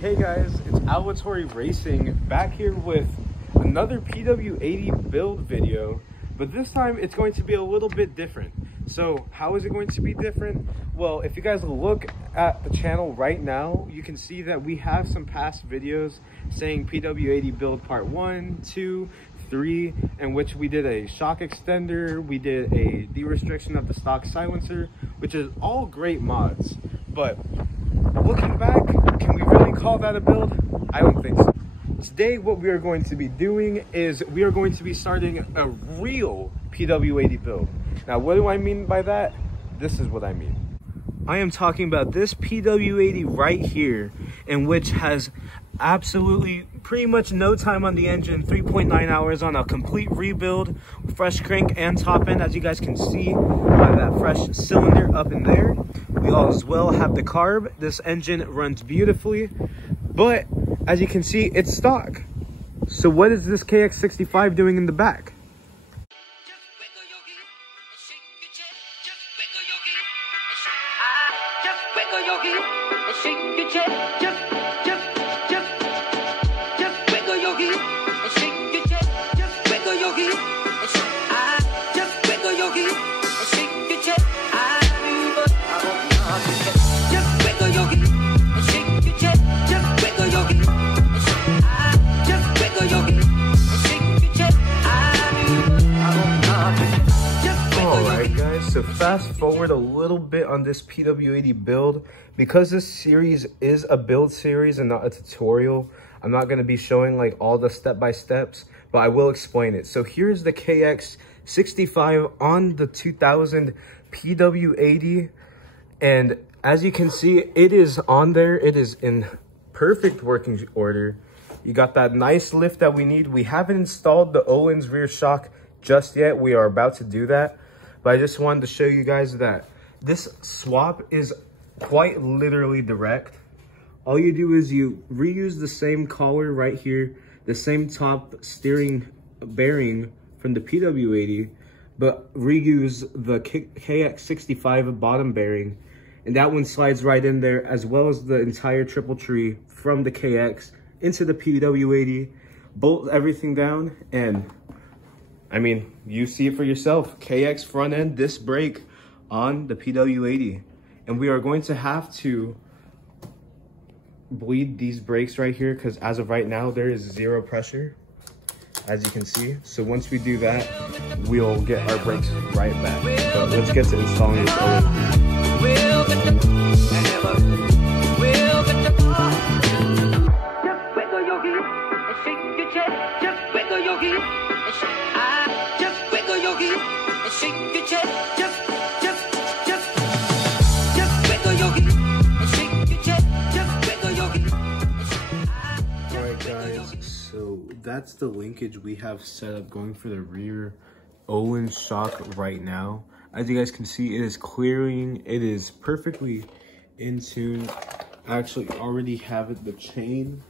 Hey guys, it's Alvatory Racing back here with another PW80 build video, but this time it's going to be a little bit different. So how is it going to be different? Well, if you guys look at the channel right now, you can see that we have some past videos saying PW80 build part 1, 2, 3, in which we did a shock extender, we did a de-restriction of the stock silencer, which is all great mods. But looking back, can we really call that a build? I don't think so. Today, what we are going to be doing is we are going to be starting a real PW80 build. Now, what do I mean by that? This is what I mean. I am talking about this PW80 right here, in which has absolutely pretty much no time on the engine, 3.9 hours on a complete rebuild, fresh crank and top end, as you guys can see by that fresh cylinder up in there. We all as well have the carb. This engine runs beautifully, but as you can see, it's stock. So what is this KX65 doing in the back? So fast forward a little bit on this PW80 build. Because this series is a build series and not a tutorial, I'm not going to be showing like all the step-by-steps, but I will explain it. So here's the KX65 on the 2000 PW80, and as you can see, it is on there. It is in perfect working order. You got that nice lift that we need. We haven't installed the Owens rear shock just yet. We are about to do that. But I just wanted to show you guys that this swap is quite literally direct. All you do is you reuse the same collar right here, the same top steering bearing from the PW80, but reuse the KX65 bottom bearing. And that one slides right in there, as well as the entire triple tree from the KX into the PW80. Bolt everything down, and I mean, you see it for yourself. KX front end disc brake on the PW80. And we are going to have to bleed these brakes right here, because as of right now, there is zero pressure, as you can see. So once we do that, we'll get our brakes right back. But let's get to installing this That's the linkage we have set up going for the rear Owens shock right now. As you guys can see, it is clearing. It is perfectly in tune. I actually already have the chain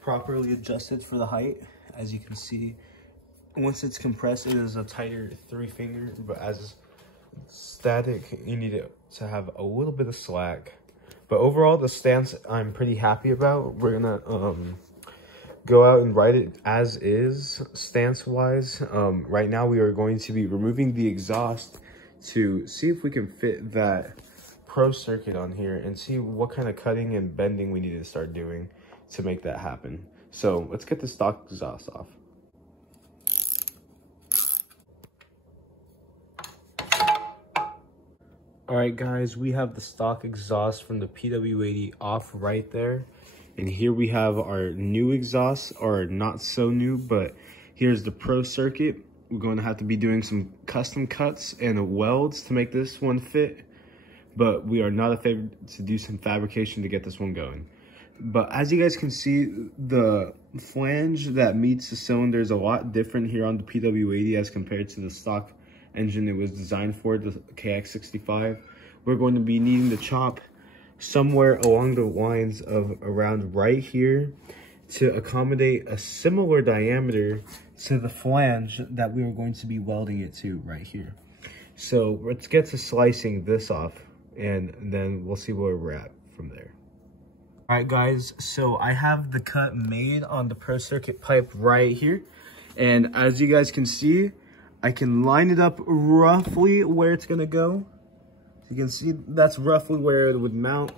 properly adjusted for the height. As you can see, once it's compressed, it is a tighter 3-finger, but as static, you need it to have a little bit of slack. But overall, the stance I'm pretty happy about. We're gonna go out and ride it as is stance wise. Right now we are going to be removing the exhaust to see if we can fit that pro circuit on here and see what kind of cutting and bending we need to start doing to make that happen. So let's get the stock exhaust off. All right guys, we have the stock exhaust from the PW80 off right there. And here we have our new exhaust, or not so new, but here's the pro circuit. We're going to have to be doing some custom cuts and welds to make this one fit, but we are not afraid to do some fabrication to get this one going. But as you guys can see, the flange that meets the cylinder is a lot different here on the PW80 as compared to the stock engine it was designed for, the KX65. We're going to be needing to chop somewhere along the lines of around right here to accommodate a similar diameter to the flange that we are going to be welding it to right here. So let's get to slicing this off, and then we'll see where we're at from there. All right, guys, so I have the cut made on the Pro Circuit pipe right here. And as you guys can see, I can line it up roughly where it's gonna go. You can see that's roughly where it would mount,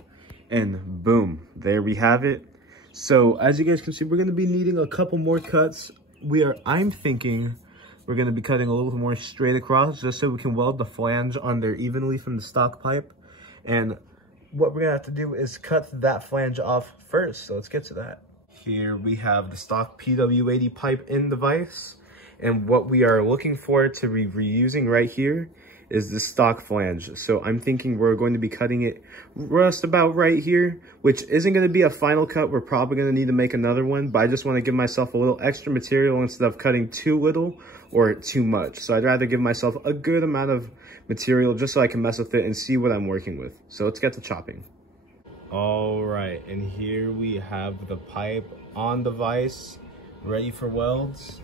and boom, there we have it. So as you guys can see, we're gonna be needing a couple more cuts. I'm thinking we're gonna be cutting a little more straight across just so we can weld the flange on there evenly from the stock pipe. And what we're gonna have to do is cut that flange off first. So let's get to that. Here we have the stock PW80 pipe in the vise. And what we are looking for to be reusing right here is the stock flange. So I'm thinking we're going to be cutting it just about right here, which isn't going to be a final cut. We're probably going to need to make another one, but I just want to give myself a little extra material instead of cutting too little or too much. So I'd rather give myself a good amount of material just so I can mess with it and see what I'm working with. So let's get to chopping. All right, and here we have the pipe on the vise, ready for welds.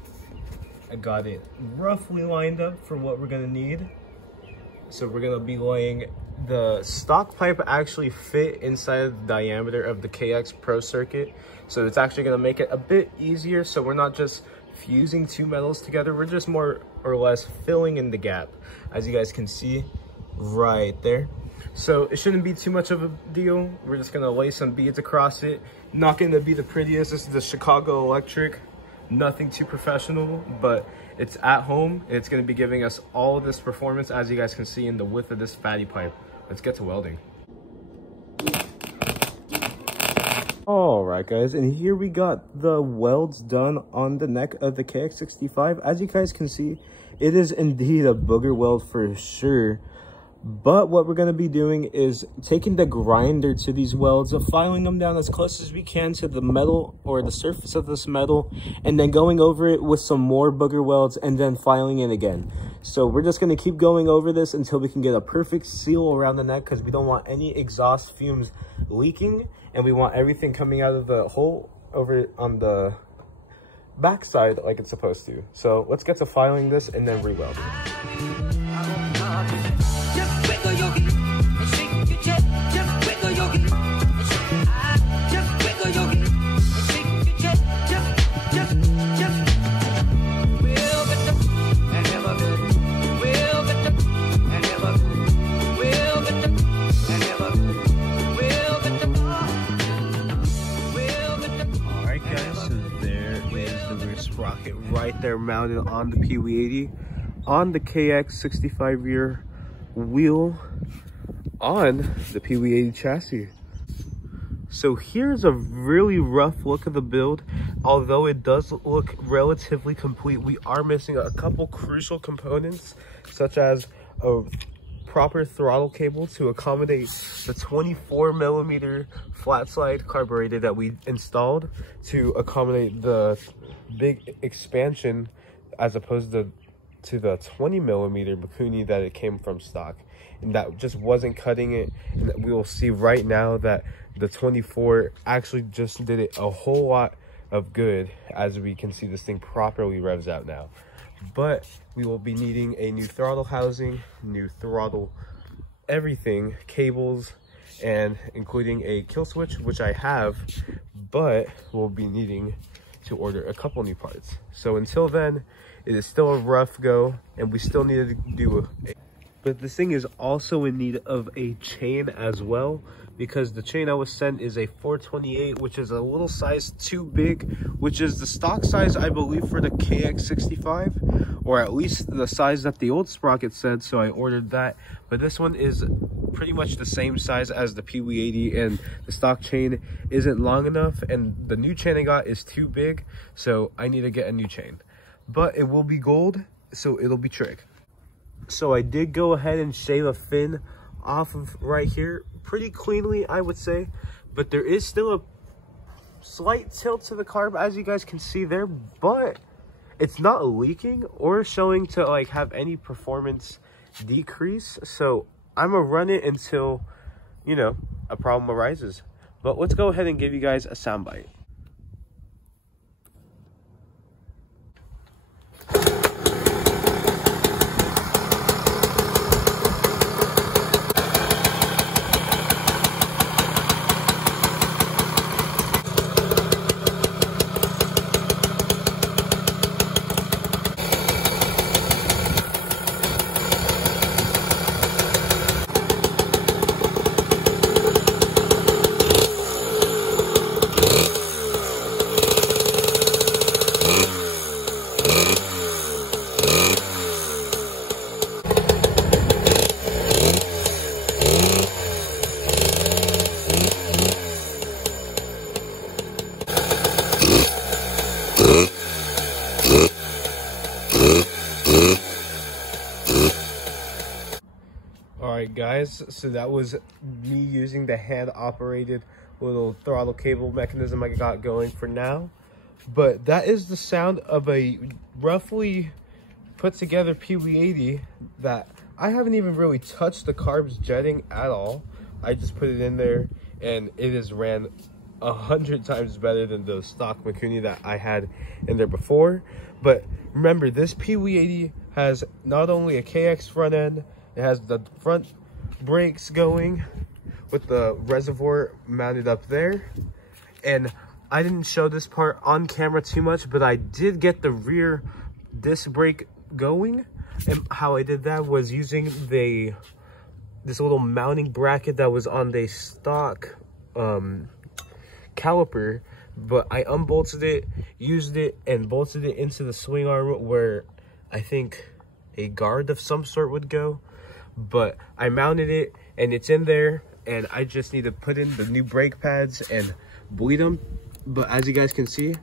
I got it roughly lined up for what we're gonna need. So we're gonna be laying the stock pipe actually fit inside the diameter of the KX Pro Circuit. So it's actually gonna make it a bit easier. So we're not just fusing two metals together. We're just more or less filling in the gap, as you guys can see right there. So it shouldn't be too much of a deal. We're just gonna lay some beads across it. Not gonna be the prettiest. This is the Chicago Electric. Nothing too professional, but it's at home. It's going to be giving us all of this performance, as you guys can see in the width of this fatty pipe. Let's get to welding. All right, guys, and here we got the welds done on the neck of the KX65. As you guys can see, it is indeed a booger weld for sure. But what we're going to be doing is taking the grinder to these welds, filing them down as close as we can to the metal or the surface of this metal, and then going over it with some more booger welds and then filing it again. So we're just going to keep going over this until we can get a perfect seal around the neck, because we don't want any exhaust fumes leaking, and we want everything coming out of the hole over on the back side like it's supposed to. So let's get to filing this and then re-weld it. Sprocket right there mounted on the PW80 on the KX65 rear wheel on the PW80 chassis. So here's a really rough look of the build. Although it does look relatively complete, we are missing a couple crucial components, such as a proper throttle cable to accommodate the 24mm flat slide carburetor that we installed to accommodate the big expansion, as opposed to the 20mm Bakuni that it came from stock, and that just wasn't cutting it. And we will see right now that the 24 actually just did it a whole lot of good, as we can see this thing properly revs out now. But we will be needing a new throttle housing, new throttle everything, cables, and including a kill switch, which I have, but we'll be needing to order a couple new parts. So until then, it is still a rough go, and we still need to do but this thing is also in need of a chain as well, because the chain I was sent is a 428, which is a little size too big, which is the stock size, I believe, for the KX65, or at least the size that the old sprocket said, so I ordered that. But this one is pretty much the same size as the PW80, and the stock chain isn't long enough, and the new chain I got is too big, so I need to get a new chain. But it will be gold, so it'll be trick. So I did go ahead and shave a fin off of right here pretty cleanly, I would say, but there is still a slight tilt to the carb, as you guys can see there, but it's not leaking or showing to like have any performance decrease. So I'm gonna run it until, you know, a problem arises. But let's go ahead and give you guys a soundbite. guys. So that was me using the hand operated little throttle cable mechanism I got going for now. But that is the sound of a roughly put together PW80 that I haven't even really touched the carbs jetting at all. I just put it in there and it has ran 100 times better than the stock Mikuni that I had in there before. But remember, this PW80 has not only a KX front end, it has the front brakes going with the reservoir mounted up there. And I didn't show this part on camera too much, but I did get the rear disc brake going. And how I did that was using this little mounting bracket that was on the stock caliper, but I unbolted it, used it, and bolted it into the swing arm where I think a guard of some sort would go. But I mounted it and it's in there, and I just need to put in the new brake pads and bleed them. But as you guys can see,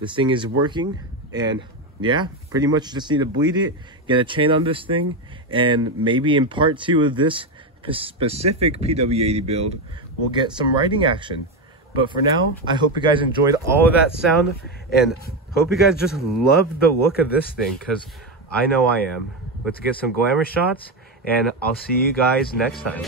this thing is working, and yeah, pretty much just need to bleed it, get a chain on this thing, and maybe in part 2 of this specific PW80 build, we'll get some riding action. But for now, I hope you guys enjoyed all of that sound, and hope you guys just love the look of this thing, because I know I am. Let's get some glamour shots, and I'll see you guys next time.